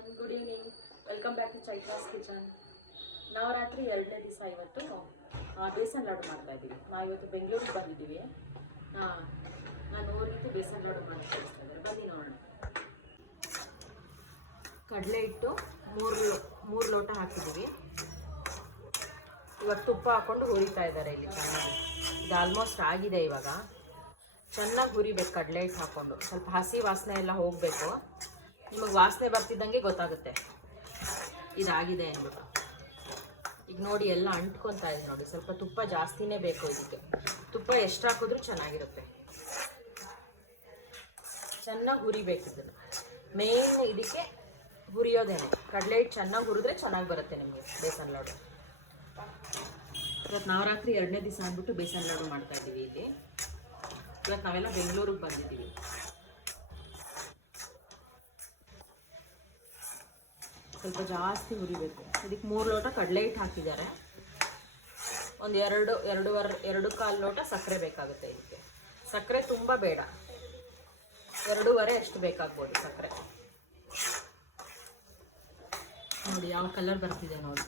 Everyone, good evening. Welcome back to Chaitra's kitchen. ನಾವು ರಾತ್ರಿ 2ನೇ ದಿವಸ ಇವತ್ತು ಬೇಸನ್ ಲಾಡು ಮಾಡ್ತಾ ಇದ್ದೀವಿ. ನಾವು ಇವತ್ತು ಬೆಂಗಳೂರಿಗೆ ಬಂದಿದ್ದೀವಿ. ನಾನು ಊರಿಗೆ ಬೇಸನ್ ಲಾಡು ಮಾಡಿ ಕಳಿಸ್ತಾ ಇದ್ದಾರೆ. ಬನ್ನಿ ನೋಡೋಣ. ಕಡಲೆ ಹಿಟ್ಟು ಮೂರು ಲೋಟ ಹಾಕಿದ್ದೀವಿ. ಇವಾಗ ತುಪ್ಪ ಹಾಕ್ಕೊಂಡು ಹುರಿತಾ ಇದ್ದಾರೆ ಇಲ್ಲಿ ಚೆನ್ನಾಗಿ. ಇದು ಆಲ್ಮೋಸ್ಟ್ ಆಗಿದೆ. ಇವಾಗ ಚೆನ್ನಾಗಿ ಹುರಿಬೇಕು ಕಡಲೆ ಹಿಟ್ಟು ಹಾಕ್ಕೊಂಡು. ಸ್ವಲ್ಪ ಹಸಿ ವಾಸನೆ ಎಲ್ಲ ಹೋಗಬೇಕು. ನಿಮಗೆ ವಾಸನೆ ಬರ್ತಿದ್ದಂಗೆ ಗೊತ್ತಾಗುತ್ತೆ ಇದಾಗಿದೆ ಅಂದ್ಬಿಟ್ಟು. ಈಗ ನೋಡಿ ಎಲ್ಲ ಅಂಟ್ಕೊತಾ ಇದೆ ನೋಡಿ. ಸ್ವಲ್ಪ ತುಪ್ಪ ಜಾಸ್ತಿನೇ ಬೇಕು ಇದಕ್ಕೆ. ತುಪ್ಪ ಎಷ್ಟು ಹಾಕಿದ್ರೂ ಚೆನ್ನಾಗಿರುತ್ತೆ. ಚೆನ್ನಾಗಿ ಹುರಿಬೇಕು ಇದನ್ನು. ಮೇನ್ ಇದಕ್ಕೆ ಹುರಿಯೋದೇನೆ. ಕಡಲೆ ಹಿಟ್ಟು ಚೆನ್ನಾಗಿ ಹುರಿದ್ರೆ ಚೆನ್ನಾಗಿ ಬರುತ್ತೆ ನಿಮಗೆ ಬೇಸನ್ ಲಾಡು. ಇವತ್ತು ನಾವು ರಾತ್ರಿ 2ನೇ ದಿವಸ ಅಂದ್ಬಿಟ್ಟು ಬೇಸನ್ ಲಾಡು ಮಾಡ್ತಾ ಇದ್ದೀವಿ. ಇಲ್ಲಿ ಇವತ್ತು ನಾವೆಲ್ಲ ಬೆಂಗಳೂರಿಗೆ ಬಂದಿದ್ದೀವಿ. ಸ್ವಲ್ಪ ಜಾಸ್ತಿ ಹುರಿಬೇಕು. ಇದಕ್ಕೆ 3 ಲೋಟ ಕಡಲೆ ಹಿಟ್ಟು ಹಾಕಿದ್ದಾರೆ. ಒಂದು 2.25 ಲೋಟ ಸಕ್ಕರೆ ಬೇಕಾಗುತ್ತೆ ಇದಕ್ಕೆ. ಸಕ್ಕರೆ ತುಂಬ ಬೇಡ, 2.5 ಅಷ್ಟು ಬೇಕಾಗ್ಬೋದು ಸಕ್ಕರೆ. ನೋಡಿ ಯಾವ ಕಲರ್ ಬರ್ತಿದೆ ನೋಡಿ.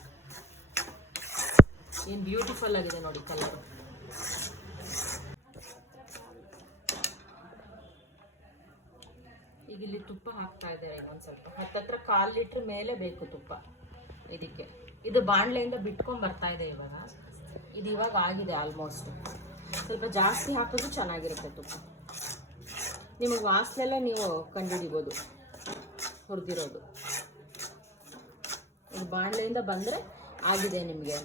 ಏನು ಬ್ಯೂಟಿಫುಲ್ ಆಗಿದೆ ನೋಡಿ ಕಲರು. ಈಗ ಇಲ್ಲಿ ತುಪ್ಪ ಹಾಕ್ತಾ ಇದ್ದಾರೆ. ಇನ್ನೊಂದು ಸ್ವಲ್ಪ ಹತ್ತತ್ರ 1/4 ಲೀಟ್ರ್ ಮೇಲೆ ಬೇಕು ತುಪ್ಪ ಇದಕ್ಕೆ. ಇದು ಬಾಣಲೆಯಿಂದ ಬಿಟ್ಕೊಂಡು ಬರ್ತಾ ಇದೆ ಇವಾಗ. ಇದು ಇವಾಗ ಆಗಿದೆ ಆಲ್ಮೋಸ್ಟ್. ಸ್ವಲ್ಪ ಜಾಸ್ತಿ ಹಾಕಿದ್ರು ಚೆನ್ನಾಗಿರುತ್ತೆ ತುಪ್ಪ. ನಿಮಗೆ ವಾಸನೆಲ್ಲ ನೀವು ಕಂಡುಹಿಡಿಬೋದು ಹುರಿದಿರೋದು. ಇದು ಬಾಣಲೆಯಿಂದ ಬಂದರೆ ಆಗಿದೆ ನಿಮಗೆ.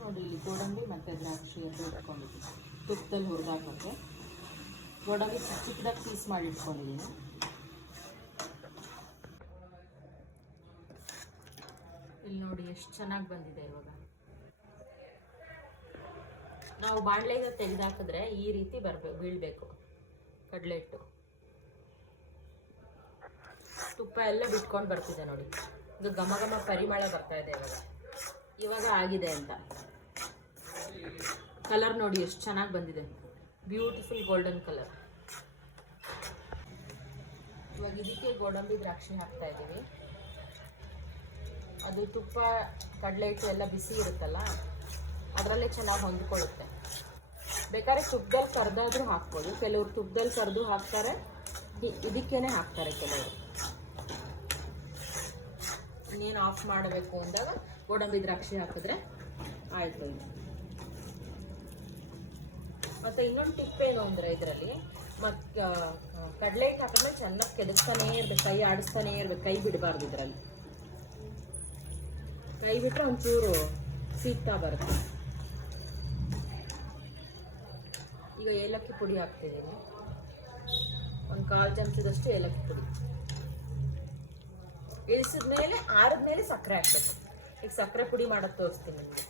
ನೋಡಿ ಇಲ್ಲಿ ಗೋಡಂಬಿ ಮತ್ತು ದ್ರಾಕ್ಷಿ ಅಂತ ಇಟ್ಕೊಂಡಿದ್ದೀನಿ. ತುಪ್ಪದಲ್ಲಿ ಹುರಿದಾಕೋಕ್ಕೆ ಗೋಡಂಬಿ ಚಿಕ್ಕದಾಗಿ ಪೀಸ್ ಮಾಡಿ ಇಟ್ಕೊಂಡಿದ್ದೀನಿ. ಇಲ್ಲಿ ನೋಡಿ ಎಷ್ಟು ಚೆನ್ನಾಗಿ ಬಂದಿದೆ. ಇವಾಗ ನಾವು ಬಾಣಲೆಯಿಂದ ತೆಗೆದಾಕಿದ್ರೆ ಈ ರೀತಿ ಬೀಳಬೇಕು ಕಡಲೆ ಹಿಟ್ಟು. ತುಪ್ಪ ಎಲ್ಲ ಬಿಟ್ಕೊಂಡು ಬರ್ತಿದೆ ನೋಡಿ. ಇದು ಘಮ ಘಮ ಪರಿಮಳ ಬರ್ತಾ ಇದೆ ಇವಾಗ ಆಗಿದೆ ಅಂತ. ಕಲರ್ ನೋಡಿ ಎಷ್ಟು ಚೆನ್ನಾಗಿ ಬಂದಿದೆ. Beautiful golden colour. ಇವಾಗ ಇದಕ್ಕೆ ಗೋಡಂಬಿ ದ್ರಾಕ್ಷಿ ಹಾಕ್ತಾ ಇದ್ದೀವಿ. ಅದು ತುಪ್ಪ ಕಡಲೆ ಹಿಟ್ಟು ಎಲ್ಲ ಬಿಸಿ ಇರುತ್ತಲ್ಲ, ಅದರಲ್ಲೇ ಚೆನ್ನಾಗಿ ಹೊಂದ್ಕೊಳ್ಳುತ್ತೆ. ಬೇಕಾದ್ರೆ ತುಪ್ಪದಲ್ಲಿ ಕರೆದಾದ್ರೂ ಹಾಕ್ಬೋದು. ಕೆಲವರು ತುಪ್ಪದಲ್ಲಿ ಕರೆದು ಹಾಕ್ತಾರೆ, ಇದಕ್ಕೇನೆ ಹಾಕ್ತಾರೆ ಕೆಲವರು. ಇನ್ನೇನು ಆಫ್ ಮಾಡಬೇಕು ಅಂದಾಗ ಗೋಡಂಬಿ ದ್ರಾಕ್ಷಿ ಹಾಕಿದ್ರೆ ಆಯಿತು. ಇದು ಮತ್ತು ಇನ್ನೊಂದು ಟಿಪ್ ಏನು ಅಂದರೆ ಇದರಲ್ಲಿ ಕಡಲೆ ಹಿಟ್ಟು ಹಾಕಿದ್ಮೇಲೆ ಚೆನ್ನಾಗಿ ಕೆದಕ್ತಾನೇ ಇರ್ಬೇಕು, ಕೈ ಆಡಿಸ್ತಾನೇ ಇರ್ಬೇಕು. ಕೈ ಬಿಡಬಾರ್ದು ಇದರಲ್ಲಿ. ಕೈ ಬಿಟ್ಟರೆ ಒಂಚೂರು ಸೀಗ್ತಾ ಬರುತ್ತೆ. ಈಗ ಏಲಕ್ಕಿ ಪುಡಿ ಹಾಕ್ತಿದ್ದೀನಿ. ಒಂದು 1/4 ಚಮಚದಷ್ಟು ಏಲಕ್ಕಿ ಪುಡಿ. ಇಳಿಸಿದ್ಮೇಲೆ ಆರಿದ್ಮೇಲೆ ಸಕ್ಕರೆ ಹಾಕ್ಬೇಕು. ಈಗ ಸಕ್ಕರೆ ಪುಡಿ ಮಾಡೋದು ತೋರಿಸ್ತೀನಿ ನಿಮಗೆ.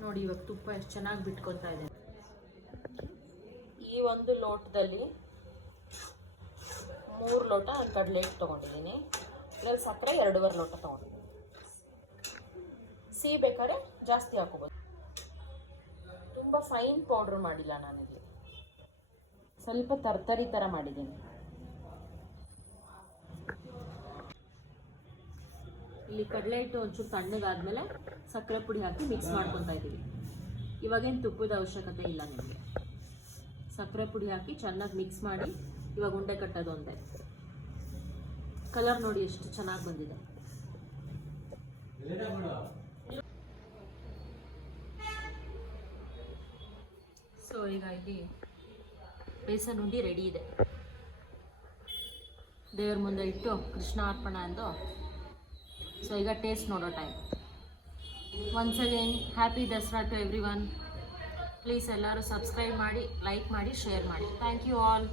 ನೋಡಿ ಇವಾಗ ತುಪ್ಪ ಎಷ್ಟು ಚೆನ್ನಾಗಿ ಬಿಟ್ಕೊತಾ ಇದೆ. ಈ ಒಂದು ಲೋಟದಲ್ಲಿ 3 ಲೋಟ ಕಡಲೆ ಹಿಟ್ಟು ತೊಗೊಂಡಿದ್ದೀನಿ. ಇದರಲ್ಲಿ ಸಕ್ಕರೆ 2.5 ಲೋಟ ತೊಗೊಂಡಿದ್ದೀನಿ. ಸಿಹಿ ಬೇಕಾದ್ರೆ ಜಾಸ್ತಿ ಹಾಕೋಬೋದು. ತುಂಬ ಫೈನ್ ಪೌಡ್ರ್ ಮಾಡಿಲ್ಲ ನಾನಿಲ್ಲಿ, ಸ್ವಲ್ಪ ತರ್ತರಿ ಥರ ಮಾಡಿದ್ದೀನಿ. ಇಲ್ಲಿ ಕಡಲೆ ಹಿಟ್ಟು ಒಂಚೂರು ತಣ್ಣಗಾದ್ಮೇಲೆ ಸಕ್ಕರೆ ಪುಡಿ ಹಾಕಿ ಮಿಕ್ಸ್ ಮಾಡ್ಕೊತಾ ಇದ್ದೀವಿ. ಇವಾಗೇನು ತುಪ್ಪದ ಅವಶ್ಯಕತೆ ಇಲ್ಲ ನಿಮಗೆ. ಸಕ್ಕರೆ ಪುಡಿ ಹಾಕಿ ಚೆನ್ನಾಗಿ ಮಿಕ್ಸ್ ಮಾಡಿ ಇವಾಗ ಉಂಡೆ ಕಟ್ಟೋದು ಒಂದೇ. ಕಲರ್ ನೋಡಿ ಎಷ್ಟು ಚೆನ್ನಾಗಿ ಬಂದಿದೆ. ಸೊ ಈಗ ಇಲ್ಲಿ ಬೇಸನ್ ಉಂಡೆ ರೆಡಿ ಇದೆ. ದೇವ್ರ ಮುಂದೆ ಇಟ್ಟು ಕೃಷ್ಣ ಅರ್ಪಣ ಅಂದು. ಸೊ ಈಗ ಟೇಸ್ಟ್ ನೋಡೋ time. Once again happy Dasara to everyone. Please ಎಲ್ಲರೂ ಸಬ್ಸ್ಕ್ರೈಬ್ ಮಾಡಿ, ಲೈಕ್ ಮಾಡಿ, ಶೇರ್ ಮಾಡಿ. Thank you all.